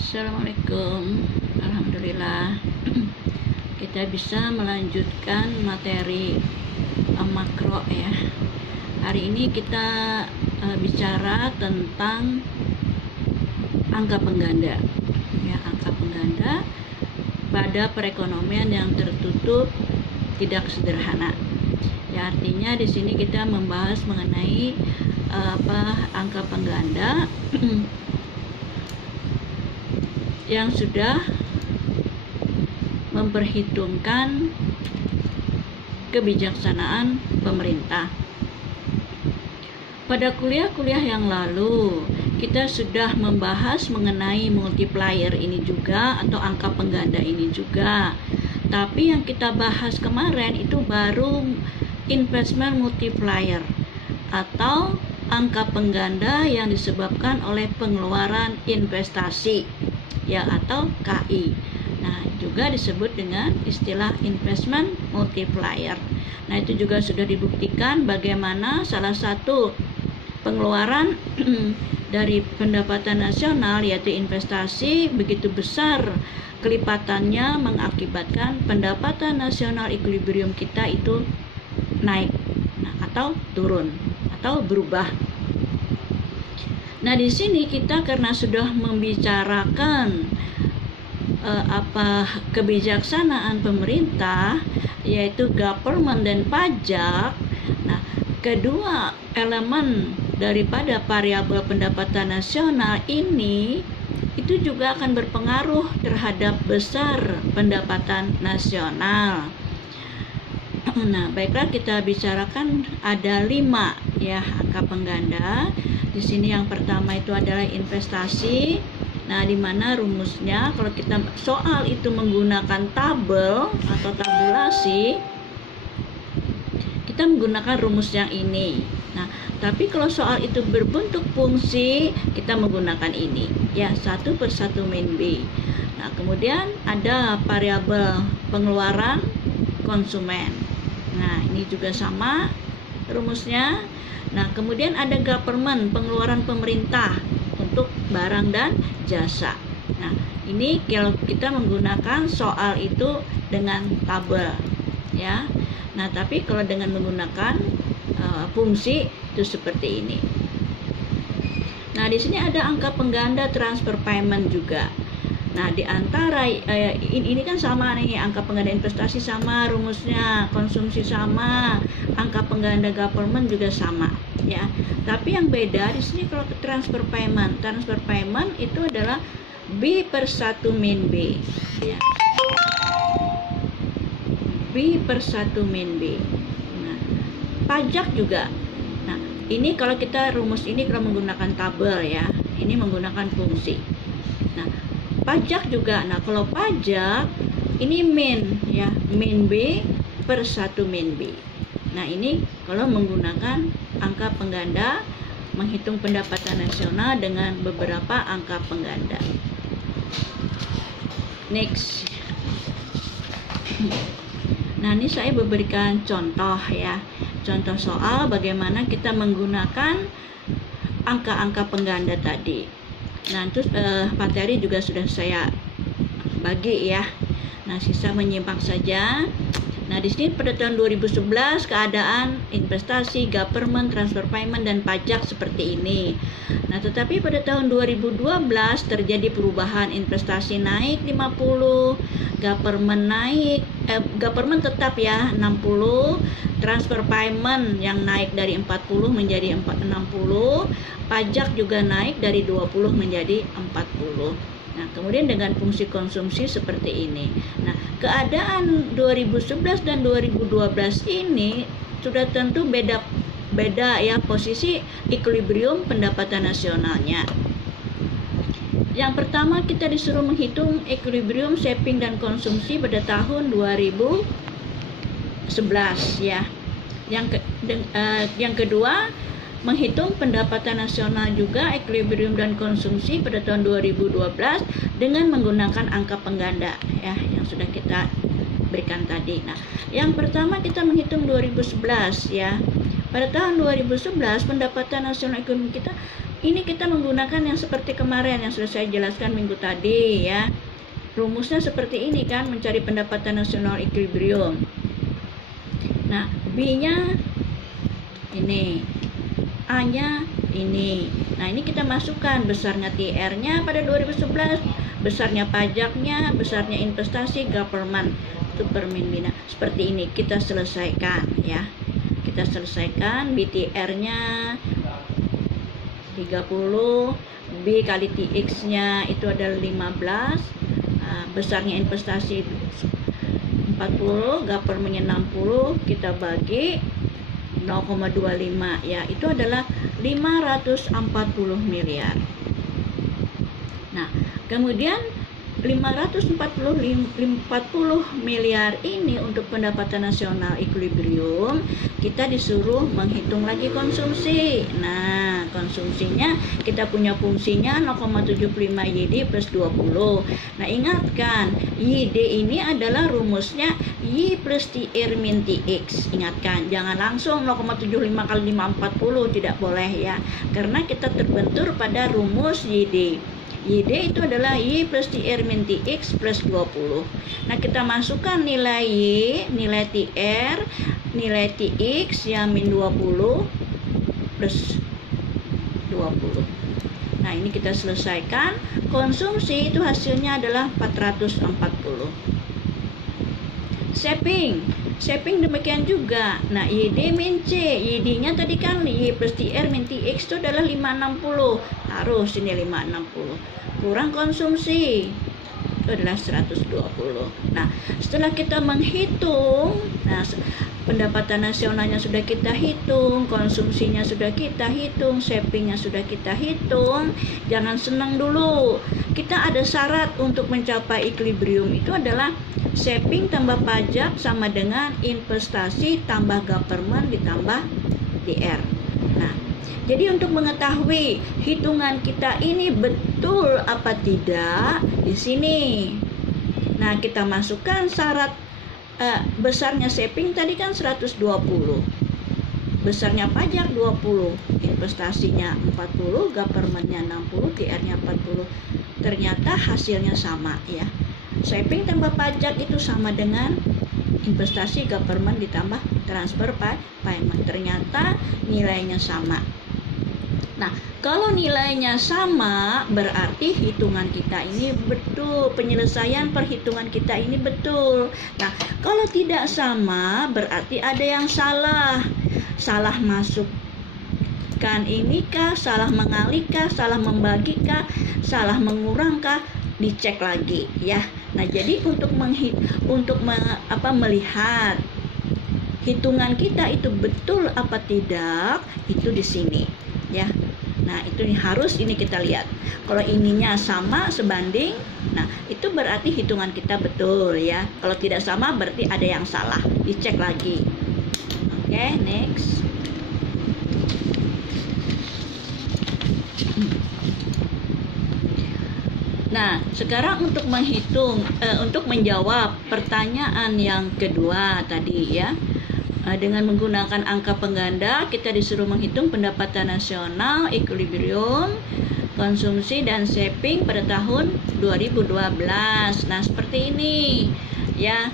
Assalamualaikum. Alhamdulillah kita bisa melanjutkan materi makro ya. Hari ini kita bicara tentang angka pengganda ya, angka pengganda pada perekonomian yang tertutup tidak sederhana. Ya, artinya di sini kita membahas mengenai angka pengganda yang sudah memperhitungkan kebijaksanaan pemerintah. Pada kuliah-kuliah yang lalu, kita sudah membahas mengenai multiplier ini juga atau angka pengganda ini juga. Tapi yang kita bahas kemarin itu baru investment multiplier atau angka pengganda yang disebabkan oleh pengeluaran investasi ya, atau KI. Nah, juga disebut dengan istilah investment multiplier. Nah, itu juga sudah dibuktikan bagaimana salah satu pengeluaran dari pendapatan nasional yaitu investasi begitu besar kelipatannya mengakibatkan pendapatan nasional equilibrium kita itu naik, atau turun atau berubah. Nah, di sini kita karena sudah membicarakan kebijaksanaan pemerintah yaitu government dan pajak. Nah, kedua elemen daripada variabel pendapatan nasional ini itu juga akan berpengaruh terhadap besar pendapatan nasional. Nah, baiklah, kita bicarakan ada 5 ya angka pengganda. Di sini yang pertama itu adalah investasi. Nah, di mana rumusnya kalau kita soal itu menggunakan tabel atau tabulasi, kita menggunakan rumus yang ini. Nah, tapi kalau soal itu berbentuk fungsi, kita menggunakan ini ya, 1/1 min B. Nah, kemudian ada variabel pengeluaran konsumen. Nah, ini juga sama rumusnya. Nah, kemudian ada government, pengeluaran pemerintah untuk barang dan jasa. Nah, ini kalau kita menggunakan soal itu dengan tabel ya. Nah, tapi kalau dengan menggunakan fungsi itu seperti ini. Nah, di sini ada angka pengganda transfer payment juga. Nah, di antara ini kan sama nih, angka pengganda investasi sama rumusnya, konsumsi sama, angka pengganda government juga sama ya. Tapi yang beda di sini kalau transfer payment itu adalah B/1 min B ya. B/1 min B. Nah, pajak juga. Nah, ini kalau kita rumus ini kalau menggunakan tabel ya, ini menggunakan fungsi. Nah, pajak juga. Nah, kalau pajak ini min ya, min B/1 min B. Nah, ini kalau menggunakan angka pengganda, menghitung pendapatan nasional dengan beberapa angka pengganda. Next. Nah, ini saya memberikan contoh ya. Contoh soal bagaimana kita menggunakan angka-angka pengganda tadi. Nah, terus materi juga sudah saya bagi ya. Nah, sisa menyimak saja. Nah, di sini pada tahun 2011 keadaan investasi, government, transfer payment dan pajak seperti ini. Nah, tetapi pada tahun 2012 terjadi perubahan, investasi naik 50, government tetap ya 60, transfer payment yang naik dari 40 menjadi 60, pajak juga naik dari 20 menjadi 40. Nah, kemudian dengan fungsi konsumsi seperti ini. Nah, keadaan 2011 dan 2012 ini sudah tentu beda ya posisi equilibrium pendapatan nasionalnya. Yang pertama kita disuruh menghitung equilibrium saving dan konsumsi pada tahun 2011 ya. Yang kedua menghitung pendapatan nasional juga equilibrium dan konsumsi pada tahun 2012 dengan menggunakan angka pengganda ya yang sudah kita berikan tadi. Nah, yang pertama kita menghitung 2011 ya. Pada tahun 2011 pendapatan nasional ekonomi kita ini kita menggunakan yang seperti kemarin yang sudah saya jelaskan minggu tadi ya. Rumusnya seperti ini kan, mencari pendapatan nasional equilibrium. Nah, B-nya ini, A-nya ini. Nah, ini kita masukkan besarnya TR-nya pada 2011, besarnya pajaknya, besarnya investasi, government itu per Minbina. Seperti ini kita selesaikan ya. Kita selesaikan BTR-nya 30, B kali TX-nya itu adalah 15, besarnya investasi 40, government-nya 60, kita bagi 0,25 ya, itu adalah 540 miliar. Nah, kemudian 540 miliar ini untuk pendapatan nasional equilibrium, kita disuruh menghitung lagi konsumsi. Nah, konsumsinya kita punya fungsinya 0,75 YD plus 20. Nah, ingatkan, YD ini adalah rumusnya Y plus TR min TX. Ingatkan, jangan langsung 0,75 kali 540, tidak boleh ya. Karena kita terbentur pada rumus YD. YD itu adalah Y plus TR min TX plus 20. Nah, kita masukkan nilai Y, nilai TR, nilai TX yang min 20 plus 20. Nah, ini kita selesaikan. Konsumsi itu hasilnya adalah 440. Shaping demikian juga. Nah, YD min C, YD-nya tadi kan Y plus TR min TX itu adalah 560. Harus ini 560. Kurang konsumsi itu adalah 120. Nah, setelah kita menghitung, nah pendapatan nasionalnya sudah kita hitung, konsumsinya sudah kita hitung, shapingnya sudah kita hitung. Jangan senang dulu. Kita ada syarat untuk mencapai equilibrium, itu adalah shaping tambah pajak sama dengan investasi tambah government ditambah DR. Nah, jadi untuk mengetahui hitungan kita ini betul apa tidak di sini. Nah, kita masukkan syarat besarnya shaping tadi kan 120. Besarnya pajak 20, investasinya 40, government-nya 60, TR-nya 40. Ternyata hasilnya sama ya. Shaping tambah pajak itu sama dengan investasi government ditambah transfer payment. Ternyata nilainya sama. Nah, kalau nilainya sama, berarti hitungan kita ini betul, penyelesaian perhitungan kita ini betul. Nah, kalau tidak sama, berarti ada yang salah. Salah masukkan ini kah, salah mengalih kah, salah membagi kah, salah mengurang kah, dicek lagi ya. Nah, jadi untuk melihat hitungan kita itu betul apa tidak, itu di sini ya. Nah, itu harus ini kita lihat. Kalau ininya sama sebanding, nah itu berarti hitungan kita betul ya. Kalau tidak sama berarti ada yang salah. Dicek lagi. Oke, next. Nah, sekarang untuk untuk menjawab pertanyaan yang kedua tadi ya. Dengan menggunakan angka pengganda, kita disuruh menghitung pendapatan nasional, equilibrium, konsumsi, dan shaping pada tahun 2012. Nah, seperti ini ya.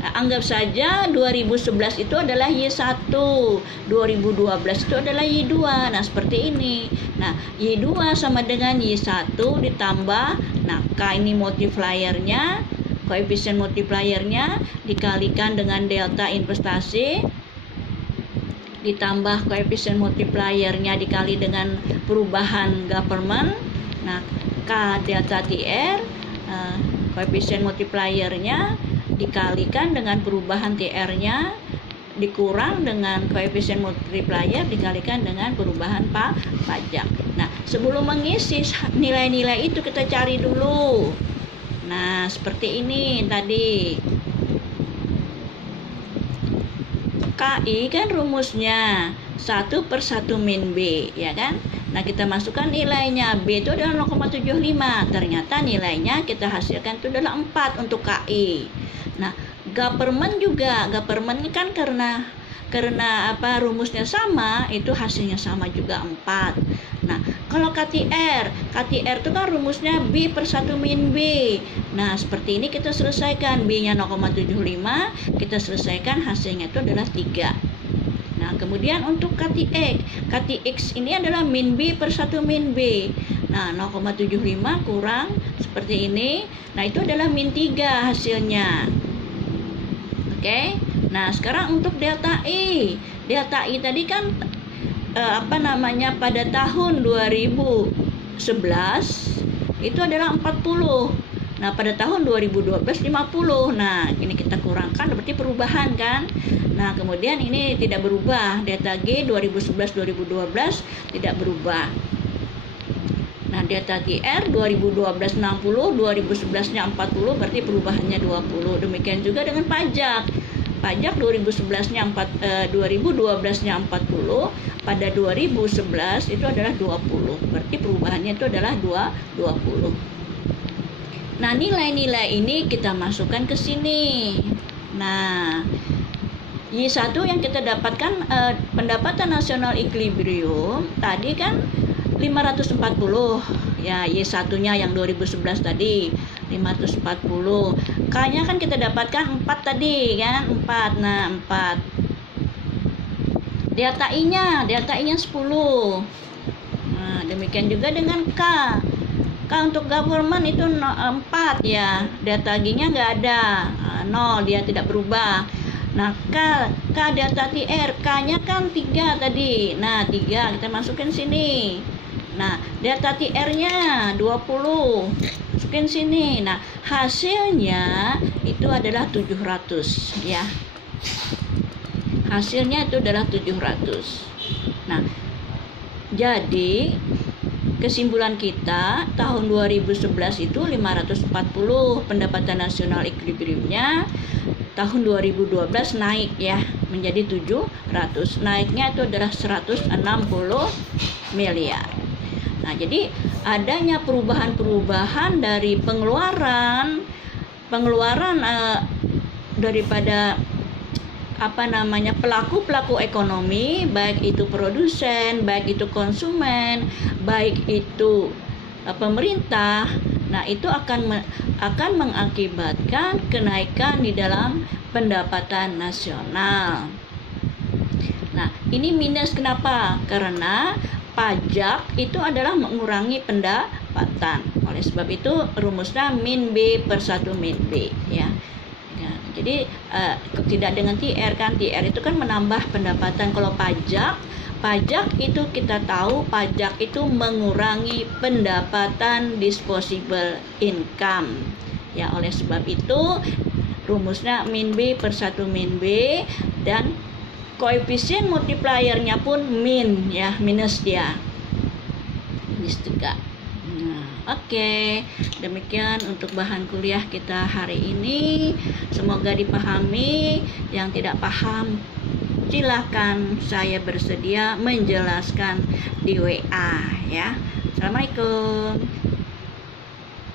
Anggap saja 2011 itu adalah Y1, 2012 itu adalah Y2. Nah, seperti ini. Nah, Y2 sama dengan Y1 ditambah, nah K ini multipliernya, koefisien multipliernya dikalikan dengan delta investasi ditambah koefisien multipliernya dikali dengan perubahan government. Nah, K delta TR, koefisien multipliernya dikalikan dengan perubahan TR-nya dikurang dengan koefisien multiplier dikalikan dengan perubahan pajak. Nah, sebelum mengisi nilai-nilai itu kita cari dulu. Nah, seperti ini tadi. KI kan rumusnya 1/1 min B, ya kan? Nah, kita masukkan nilainya. B itu adalah 0,75. Ternyata nilainya kita hasilkan itu adalah 4 untuk KI. Nah, government juga. Government kan karena rumusnya sama, itu hasilnya sama juga 4. Nah, Kalau KTR itu kan rumusnya B per 1 min B. Nah, seperti ini kita selesaikan. B-nya 0,75, kita selesaikan hasilnya itu adalah 3. Nah, kemudian untuk KTX ini adalah min B per 1 min B. Nah, 0,75 kurang seperti ini. Nah, itu adalah min 3 hasilnya. Oke. Nah, sekarang untuk delta I. Delta I tadi kan pada tahun 2011 itu adalah 40. Nah, pada tahun 2012 50. Nah, ini kita kurangkan berarti perubahan kan. Nah, kemudian ini tidak berubah. Delta G 2011 2012 tidak berubah. Nah, delta GR 2012 60, 2011-nya 40, berarti perubahannya 20. Demikian juga dengan pajak. Pajak 2011-nya 2012-nya 40, pada 2011 itu adalah 20. Berarti perubahannya itu adalah 20. Nah, nilai-nilai ini kita masukkan ke sini. Nah, Y1 yang kita dapatkan pendapatan nasional equilibrium tadi kan 540 ya, Y1-nya yang 2011 tadi 540. K-nya kan kita dapatkan 4 tadi kan, 4. Nah, 4. Delta I-nya 10. Nah, demikian juga dengan K. K untuk government itu 4 ya. Delta G-nya nggak ada. 0, dia tidak berubah. Nah, K delta TR, K-nya kan 3 tadi. Nah, 3 kita masukin sini. Nah, delta TR-nya 20. Masukin sini. Nah, hasilnya itu adalah 700 ya. Hasilnya itu adalah 700. Nah, jadi kesimpulan kita tahun 2011 itu 540 pendapatan nasional equilibriumnya. Tahun 2012 naik ya menjadi 700. Naiknya itu adalah 160 miliar. Nah, jadi adanya perubahan-perubahan dari pengeluaran daripada pelaku ekonomi, baik itu produsen, baik itu konsumen, baik itu pemerintah. Nah, itu akan mengakibatkan kenaikan di dalam pendapatan nasional. Nah, ini minus kenapa? Karena pajak itu adalah mengurangi pendapatan. Oleh sebab itu rumusnya min B per 1 min B ya. Jadi tidak dengan TR kan. TR itu kan menambah pendapatan. Kalau pajak itu kita tahu pajak itu mengurangi pendapatan disposable income. Ya, oleh sebab itu rumusnya min B per 1 min B dan koefisien multipliernya pun min ya, minus dia. Minus 3. Nah, oke. Demikian untuk bahan kuliah kita hari ini. Semoga dipahami. Yang tidak paham silakan saya bersedia menjelaskan di WA ya. Assalamualaikum.